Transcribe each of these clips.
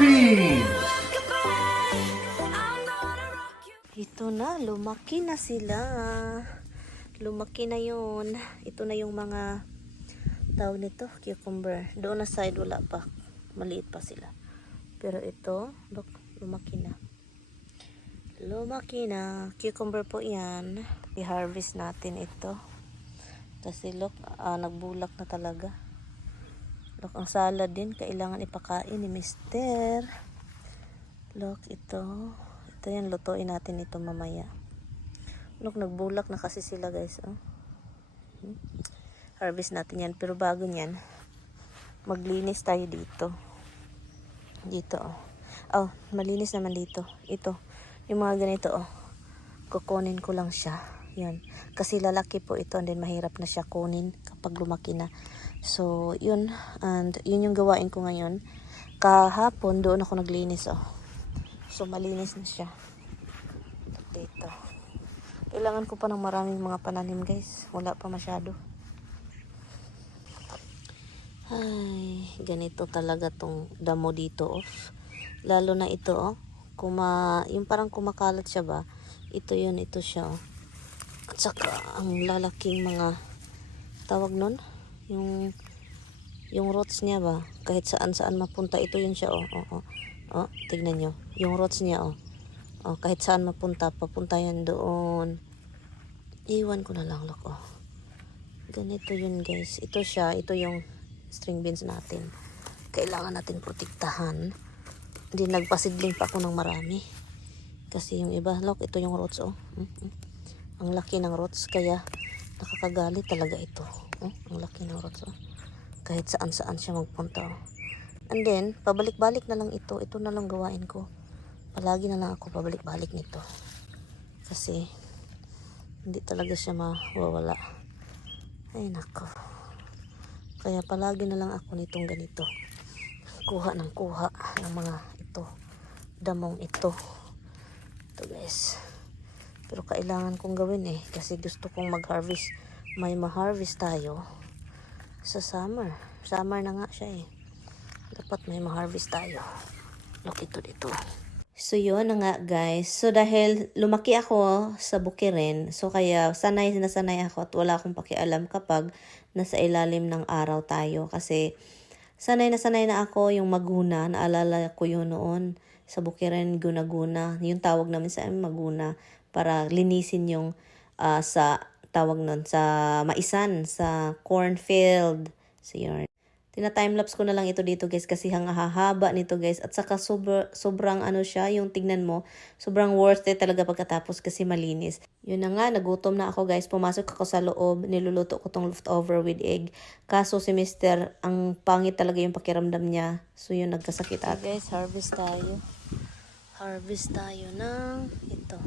beans! Ito na, lumaki na sila. Lumaki na yun. Ito na yung mga tawag nito, cucumber. Doon na side wala pa. Maliit pa sila. Pero ito, look, lumaki na. Lumaki na. Cucumber po yan. I-harvest natin ito. Kasi look, nagbulak na talaga. Look, ang salad din. Kailangan ipakain ni Mister. Look, ito. Ito yan, lutuin natin ito mamaya. Look, nagbulak na kasi sila guys. Oh. Harvest natin yan. Pero bago yan, maglinis tayo dito. Dito oh. Oh, malinis naman dito. Ito. Yung mga ganito oh. Kukunin ko lang siya. Yan. Kasi lalaki po ito and then mahirap na siya kunin kapag lumaki na. So, yun. And yun yung gawain ko ngayon. Kahapon doon ako naglinis oh. So, malinis na siya. Dito. Kailangan ko pa ng maraming mga pananim guys. Wala pa masyado. Ay, ganito talaga tong damo dito oh. Lalo na ito oh. Yung parang kumakalat siya ba? Ito yun, ito siya oh. At saka, ang lalaking mga tawag nun. Yung roots niya ba? Kahit saan mapunta. Ito yun siya oh. Oh, tignan nyo. Yung roots niya, oh. Oh, kahit saan mapunta, papunta yan doon. Iwan ko na lang, look, oh. Ganito yun, guys. Ito siya, ito yung string beans natin. Kailangan natin protektahan. Hindi, nagpasidling pa ako ng marami. Kasi yung iba, look, ito yung roots, oh. Ang laki ng roots, kaya nakakagalit talaga ito. Oh, ang laki ng roots, oh. Kahit saan siya magpunta, oh. And then, pabalik-balik na lang ito. Ito na lang gawain ko. Palagi na lang ako pabalik-balik nito. Kasi, hindi talaga siya mawawala. Ay, nako. Kaya palagi na lang ako nitong ganito. Kuha ng kuha. Yung mga ito. Damong ito. Ito guys. Pero kailangan kong gawin eh. Kasi gusto kong mag-harvest. May ma-harvest tayo sa summer. Summer na nga siya eh. Dapat may ma-harvest tayo. Look, ito dito. So, yun na nga guys. So, dahil lumaki ako sa bukirin, so kaya sanay na sanay ako at wala akong pakialam kapag nasa ilalim ng araw tayo. Kasi sanay na ako yung maguna. Naalala ko yun noon sa bukirin, guna-guna. Yung tawag namin sa amin, maguna. Para linisin yung sa tawag nun, sa maisan, sa cornfield. So, yun. Tina-timelapse ko na lang ito dito guys kasi hahaba nito guys. At saka sobrang ano siya, yung tignan mo, sobrang worth it talaga pagkatapos kasi malinis. Yun na nga, nagutom na ako guys. Pumasok ako sa loob, niluluto ko tong leftover with egg. Kaso si Mister, ang pangit talaga yung pakiramdam niya. So yun, nagkasakit ako. Okay, guys, harvest tayo. Harvest tayo ng ito.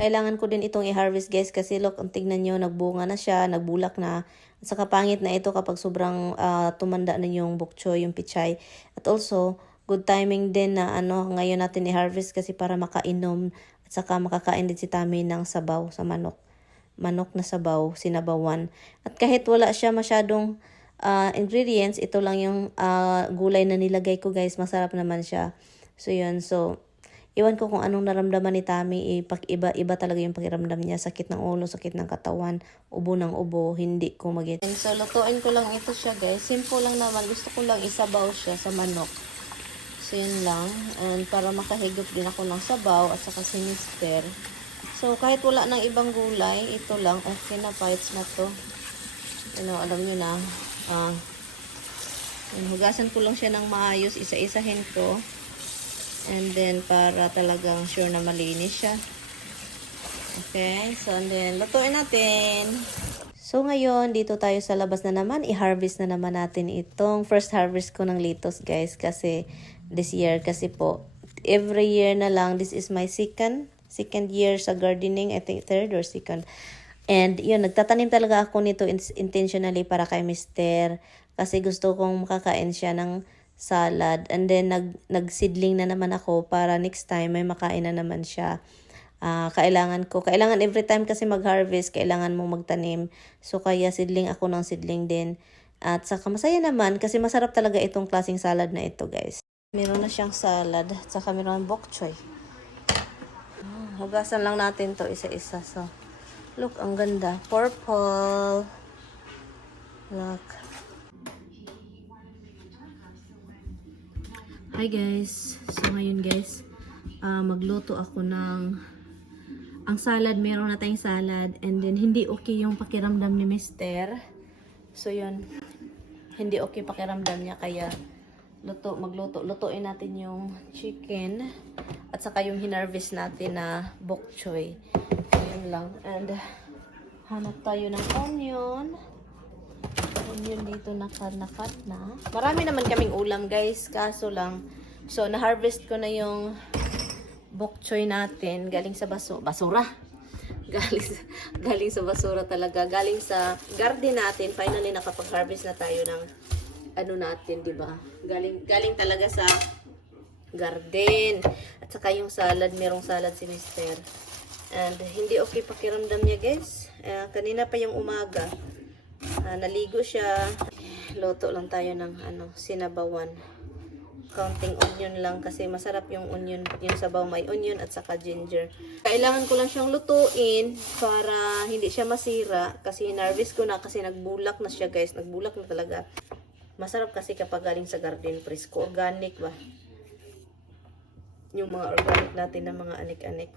Kailangan ko din itong i-harvest guys kasi look, ang tignan nyo, nagbunga na siya, nagbulak na. At saka pangit na ito kapag sobrang tumanda na yung bok choy, yung pichay. At also, good timing din na ngayon natin i-harvest kasi para makainom. At saka makakain din si Tami ng sabaw sa manok. Manok na sabaw, sinabawan. At kahit wala siya masyadong ingredients, ito lang yung gulay na nilagay ko guys. Masarap naman siya. So yun, so iwan ko kung anong naramdaman ni Tami. Iba talaga yung pakiramdam niya. Sakit ng ulo, sakit ng katawan, ubo ng ubo. Hindi ko mag-get. So, lutuin ko lang ito siya guys. Simple lang naman. Gusto ko lang isabaw siya sa manok. So, yun lang. And para makahigop din ako ng sabaw at saka si Mister. So, kahit wala ng ibang gulay, ito lang. Okay na, bites na to. Alam nyo na. Hugasan ko lang siya ng maayos. Isa-isahin ko. And then, para talagang sure na malinis siya. Okay. So, and then, lutuin natin. So, ngayon, dito tayo sa labas na naman. I-harvest na naman natin itong first harvest ko ng lettuce, guys. Kasi, this year, kasi po, every year na lang, this is my second year sa gardening. I think third or second. And, yun, nagtatanim talaga ako nito intentionally para kay Mister. Kasi gusto kong makakain siya ng salad. And then, nagsidling na naman ako para next time may makain na naman siya. Kailangan every time kasi mag-harvest, kailangan mo magtanim. So, kaya sidling ako ng sidling din. At saka masaya naman kasi masarap talaga itong klaseng salad na ito, guys. Meron na siyang salad. At saka meron ng bok choy. Hugasan lang natin to isa-isa. So, look, ang ganda. Purple. Look. Hi guys. So, ngayon guys, magluto ako ng ang salad. Meron na tayong salad. And then, hindi okay yung pakiramdam ni Mister. So, yun. Hindi okay pakiramdam niya. Kaya, lutuin natin yung chicken. At saka yung hinarvest natin na bok choy. Ayan lang. And, hanap tayo ng onion. Onion dito nakat na. Marami naman kaming ulam guys. Kaso lang, so na-harvest ko na yung bok choy natin. Galing sa basura. Galing sa basura talaga. Galing sa garden natin. Finally nakapag-harvest na tayo ng ano natin, di ba? Galing talaga sa garden. At saka yung salad, merong salad si Mister. And hindi okay pakiramdam niya guys. Kanina pa yung umaga. Naligo siya. Luto lang tayo ng sinabawan. Counting onion lang kasi masarap yung onion. Yung sabaw may onion at saka ginger. Kailangan ko lang siyang lutuin para hindi siya masira. Kasi narvest ko na kasi nagbulak na siya guys. Nagbulak na talaga. Masarap kasi kapag galing sa garden fresco. Organic ba? Yung mga organic natin na mga anik-anik.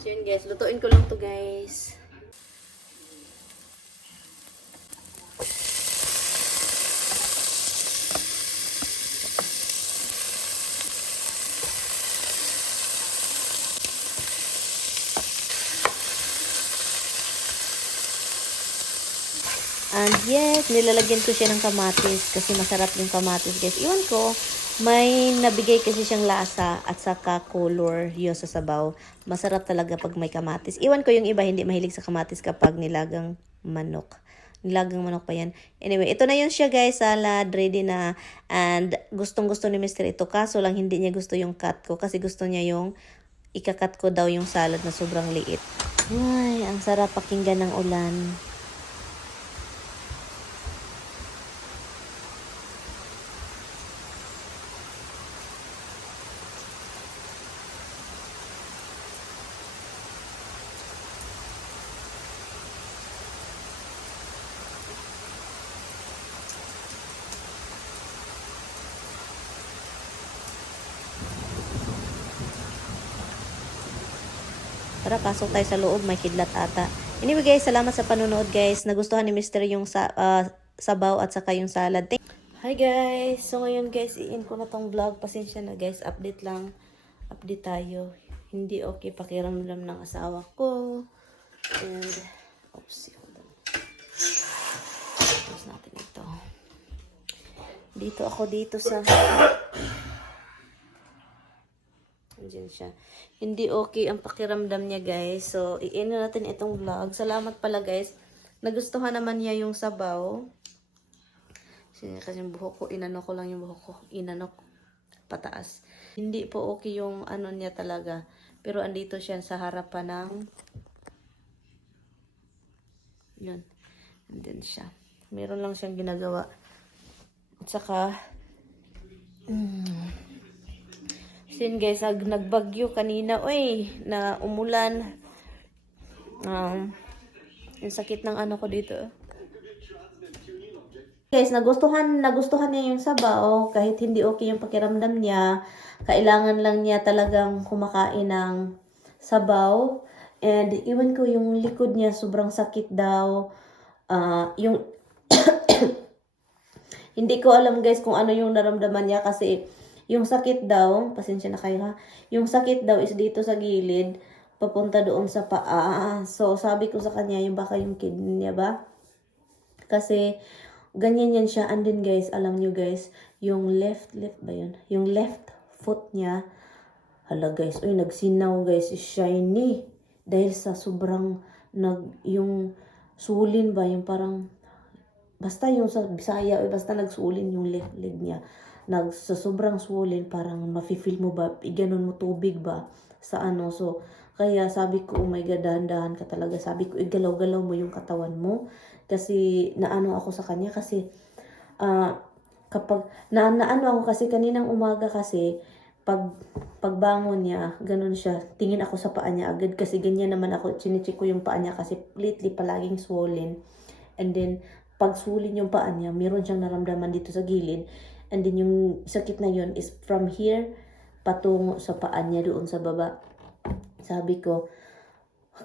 So yun guys, lutuin ko lang to guys. And yes, nilalagyan ko siya ng kamatis kasi masarap yung kamatis guys. Iwan ko, may nabigay kasi siyang lasa at saka color yun sa sabaw. Masarap talaga pag may kamatis. Iwan ko yung iba hindi mahilig sa kamatis kapag nilagang manok. Nilagang manok pa yan. Anyway, ito na yun siya guys. Salad, ready na. And gustong gusto ni Mr. ito. Kaso lang hindi niya gusto yung cut ko kasi gusto niya yung ikakat ko daw yung salad na sobrang liit. Ay, ang sarap pakinggan ng ulan. Tara, pasok tayo sa loob. May kidlat ata. Anyway guys, salamat sa panonood guys. Nagustuhan ni Mr. yung sabaw at saka yung salad. Hi guys! So ngayon guys, i-in ko na tong vlog. Pasensya na guys, update lang. Update tayo. Hindi okay pakiramdam ng asawa ko. And, oops, hold on. Tapos natin ito. Dito ako sa... Andiyan siya. Hindi okay ang pakiramdam niya guys. So, i-in na natin itong vlog. Salamat pala guys. Nagustuhan naman niya yung sabaw. Kasi yung buhok ko, inano ko lang yung buhok ko. Inano ko pataas. Hindi po okay yung ano niya talaga. Pero andito siya sa harapan ng... Yun. Andun siya. Meron lang siyang ginagawa. At saka... Sin guys, nagbagyo kanina. Uy, na umulan. Yung sakit ng ano ko dito. Guys, nagustuhan niya yung sabaw kahit hindi okay yung pakiramdam niya. Kailangan lang niya talagang kumakain ng sabaw. And iwan ko yung likod niya sobrang sakit daw. Yung hindi ko alam guys kung ano yung naramdaman niya kasi yung sakit daw, pasensya na kayo ha. Yung sakit daw is dito sa gilid, papunta doon sa paa. So sabi ko sa kanya yung baka yung kidney niya ba? Kasi ganyan yan siya. And then guys, alam nyo guys, yung left ba yun? Yung left foot niya, hala guys, uy, nagsinaw guys, is shiny. Dahil sa sobrang, yung sulin ba, yung parang, basta yung sa Bisaya, basta nagsulin yung left leg niya. Sa sobrang sulin, parang mafe-feel mo ba, iganon mo tubig ba, sa ano, so, kaya sabi ko, oh my God, dahan-dahan ka talaga. Sabi ko, igalaw-galaw mo yung katawan mo. Kasi naano ako sa kanya kasi kapag naano ako kasi kaninang umaga kasi pagbangon niya, ganun siya. Tingin ako sa paa niya agad kasi ganyan naman ako. Chinecheck ko yung paa niya kasi lately palaging swollen. And then, pag swollen yung paa niya, meron siyang naramdaman dito sa gilid. And then, yung sakit na yun is from here patungo sa paa niya doon sa baba. Sabi ko,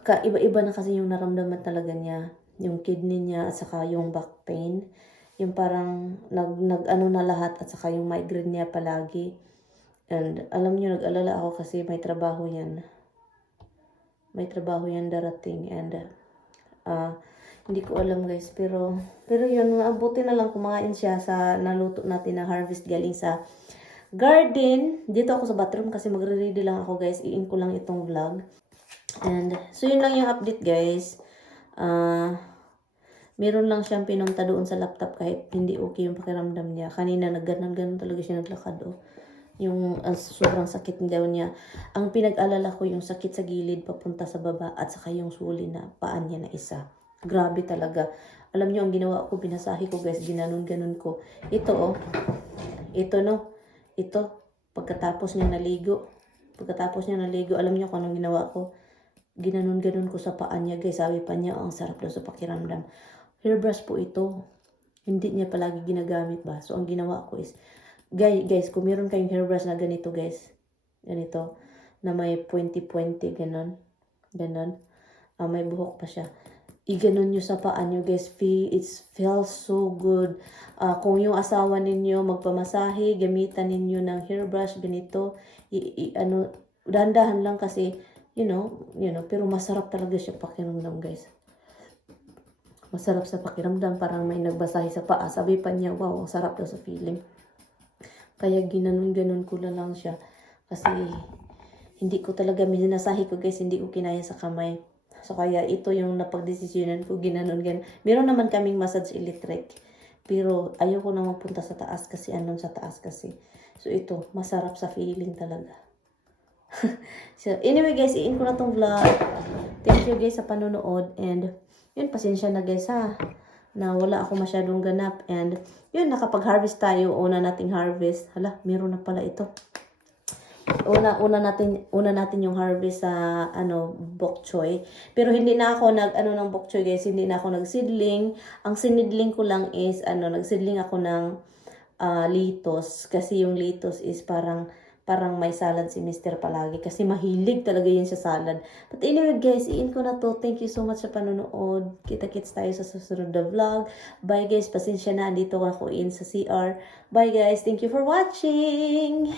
iba-iba na kasi yung naramdaman talaga niya. Yung kidney niya at saka yung back pain. Yung parang nag-ano na lahat at saka yung migraine niya palagi. And alam niyo, nag-alala ako kasi may trabaho yan. May trabaho yan darating. And hindi ko alam guys. Pero yun, mabuti na lang kumain siya sa naluto natin na harvest galing sa garden. Dito ako sa bathroom kasi magre-ready lang ako guys. I-in ko lang itong vlog. And so yun lang yung update guys. Meron lang siyang pinunta doon sa laptop kahit hindi okay yung pakiramdam niya. Kanina nagganon-ganon talaga siya naglakad yung sobrang sakit daw niya. Ang pinag-alala ko yung sakit sa gilid papunta sa baba at saka yung suli na paan niya na isa. Grabe talaga. Alam niyo ang ginawa ko, binasahi ko guys, ginanon-ganon ko. Ito ito pagkatapos niya naligo, alam niyo kung anong ginawa ko? Ginanon-ganon ko sa paan niya guys. Sabi pa niya, ang sarap daw sa pakiramdam. Hairbrush po ito. Hindi niya palagi ginagamit ba? So ang ginawa ko is guys, kung meron kayong hairbrush na ganito guys, ganito, na may pointy-pointy, ganon, may buhok pa siya, iganon nyo sa paa nyo guys, it feels so good. Kung yung asawa ninyo magpamasahe, gamitan ninyo ng hairbrush, ganito, dahan-dahan lang kasi, you know, pero masarap talaga siya pakiramdam guys. Masarap sa pakiramdam, parang may nagbasahe sa paa. Sabi pa niya, wow, ang sarap daw sa feeling. Kaya ginanon-ganon ko na lang siya. Kasi hindi ko talaga minasahi ko guys. Hindi ko kinaya sa kamay. So kaya ito yung napagdesisyonan ko. Ginanon-ganon. Meron naman kaming massage electric. Pero ayoko na mapunta sa taas kasi anon sa taas kasi. So ito, masarap sa feeling talaga. So anyway guys, i-in ko na tong vlog. Thank you guys sa panonood. And yun, pasensya na guys ha. Na wala ako masyadong ganap. And yun, nakapag-harvest tayo. Una nating harvest. Hala, meron na pala ito. Una natin yung harvest sa bok choy. Pero hindi na ako ng bok choy guys. Hindi na ako nagsidling. Ang sinidling ko lang is nagsidling ako ng litos. Kasi yung litos is parang may salad si Mr. palagi. Kasi mahilig talaga yun sa salad. But anyway guys, i-in ko na to. Thank you so much sa panonood. Kita-kits tayo sa susunod na vlog. Bye guys, pasensya na. Dito ako in sa CR. Bye guys, thank you for watching.